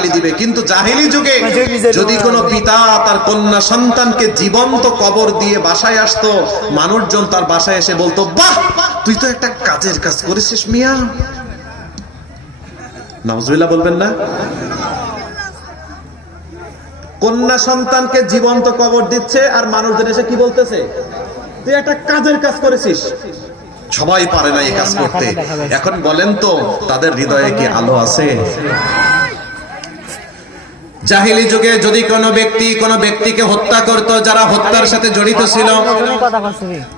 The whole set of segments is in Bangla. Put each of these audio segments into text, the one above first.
গালি দিবে। কিন্তু জাহেলি যুগে যদি কোনো পিতা তার কন্যা সন্তানকে জীবন্ত কবর দিয়ে বাসায় আসতো, মানুষজন তার বাসায় এসে বলতো, বাহ তুই তো একটা কাজের কাজ করেছিস মিয়া। নাউজুবিল্লাহ বলবেন না? কন্যা সন্তানকে জীবন্ত কবর দিচ্ছে আর মানুষজন এসে কি বলতেছে, তুই একটা কাজের কাজ করেছিস। সবাই পারে না এই কাজ করতে। এখন বলেন তো তাদের হৃদয়ে কি আলো আছে? জাহেলি যুগে যদি কোনো ব্যক্তিকে হত্যা করত, যারা হত্যার সাথে জড়িত ছিল,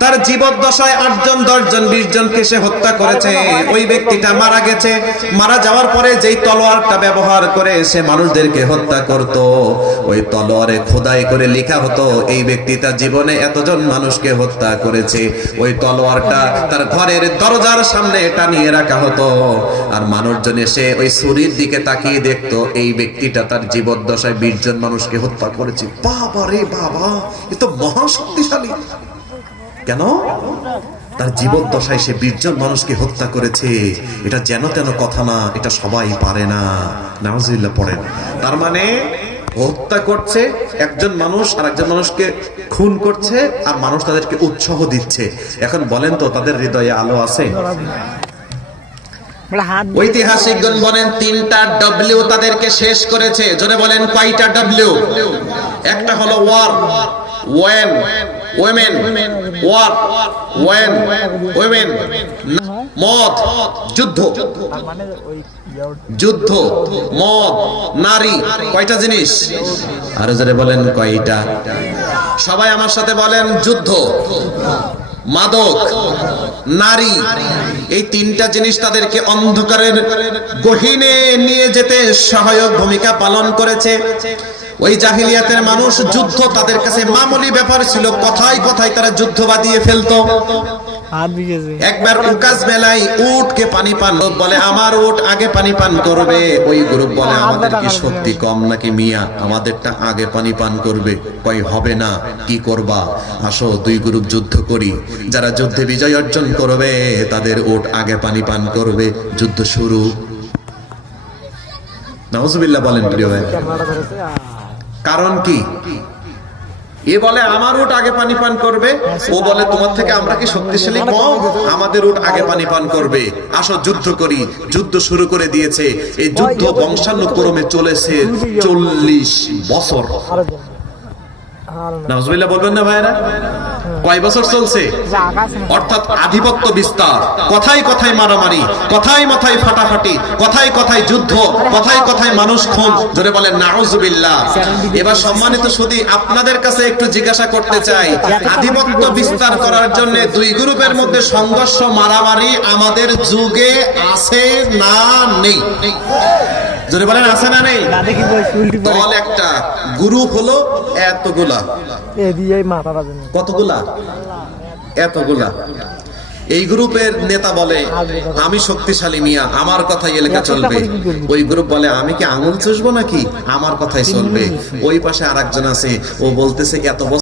তার জীবদ্দশায় 8 জন 10 জন 20 জনকে সে হত্যা করেছে, ওই ব্যক্তিটা মারা গেছে, মারা যাওয়ার পরে যেই তলোয়ারটা ব্যবহার করে সে মানুষদেরকে হত্যা করত, ওই তলোয়ারে খোদাই করে লেখা হতো এই ব্যক্তি তার জীবনে এতজন মানুষকে হত্যা করেছে। ওই তলোয়ারটা তার ঘরের দরজার সামনে টানিয়ে রাখা হতো, আর মানুষজন এসে ওই ছুরির দিকে তাকিয়ে দেখতো এই ব্যক্তিটা তার জীবদ্দশায় 20 জন মানুষকে হত্যা করেছে। বাবা রে বাবা, এ তো মহাশক্তিশালী। কেন? তার জীবদ্দশায় সে 20 জন মানুষকে হত্যা করেছে। এটা যেন তেন কথা না, এটা সবাই পারে না। নাউজুবিল্লাহ পড়েন। তার মানে হত্যা করছে একজন মানুষ আর একজন মানুষকে খুন করছে, আর মানুষ তাদেরকে উৎসাহ দিচ্ছে। এখন বলেন তো তাদের হৃদয়ে আলো আছে? ঐতিহাসিকগণ বলেন 3টা ডব্লিউ তাদেরকে শেষ করেছে। জোরে বলেন কয়টা ডব্লিউ? একটা হলো war, wine, women, war, wine, women, মদ, যুদ্ধ, যুদ্ধ, মদ, নারী। কয়টা জিনিস? আরো জোরে বলেন কয়টা? সবাই আমার সাথে বলেন, যুদ্ধ, মাদক, নারী। এই 3টা জিনিস তাদেরকে অন্ধকারের গহীনে নিয়ে যেতে সহায়ক ভূমিকা পালন করেছে। ওই জাহিলিয়াতের মানুষ যুদ্ধ তাদের কাছে মামুলি ব্যাপার ছিল। কথায় কথায় তারা যুদ্ধ বাঁধিয়ে ফেলতো। একবার উকাজ মেলায় উটকে পানি পান বলে, আমার উট আগে পানি পান করবে। ওই গ্রুপ বলে, আমাদের কি শক্তি কম নাকি মিয়া, আমাদেরটা আগে পানি পান করবে। কই হবে না, কি করবা, আসো 2 গ্রুপ যুদ্ধ করি। যারা যুদ্ধে বিজয় অর্জন করবে তাদের উট আগে পানি পান করবে। যুদ্ধ শুরু। নাউজুবিল্লাহ বলেন প্রিয় ভাই। কারণ কি? এ বলে আমার উট আগে পানি পান করবে, ও বলে তোমার থেকে আমরা কি শক্তিশালী কম, আমাদের উট আগে পানি পান করবে, আসো যুদ্ধ করি। যুদ্ধ শুরু করে দিয়েছে। এই যুদ্ধ বংশানুক্রমে চলেছে 40 বছর। নাউজুবিল্লাহ বলবেন না ভাইরা? কয় বছর চলছে? অর্থাৎ আধিপত্য বিস্তার, কথায় কথায় মারামারি, কথায় মাথায় ফাটাফাটি, কথায় কথায় যুদ্ধ, কথায় কথায় মানুষ খুন। জোরে বলেন নাউজুবিল্লাহ। এবার সম্মানিত সুধী, আপনাদের কাছে একটু জিজ্ঞাসা করতে চাই, আধিপত্য বিস্তার করার জন্য 2 গ্রুপের মধ্যে সংঘর্ষ, মারামারি আমাদের যুগে আছে না নেই? জোরে বলেন আছে না নেই? দল একটা, গ্রুপ হলো এতগুলা। কতগুলা? এতগুলা। এই গ্রুপের নেতা বলে, আমি শক্তিশালী মিয়া, আমার কথাই এলাকা চলবে। ওই গ্রুপ বলে, আমি কি আঙুল চুষবো নাকি, আমার কথাই চলবে। ওই পাশে আরেকজন আছে, ও বলতেছে এত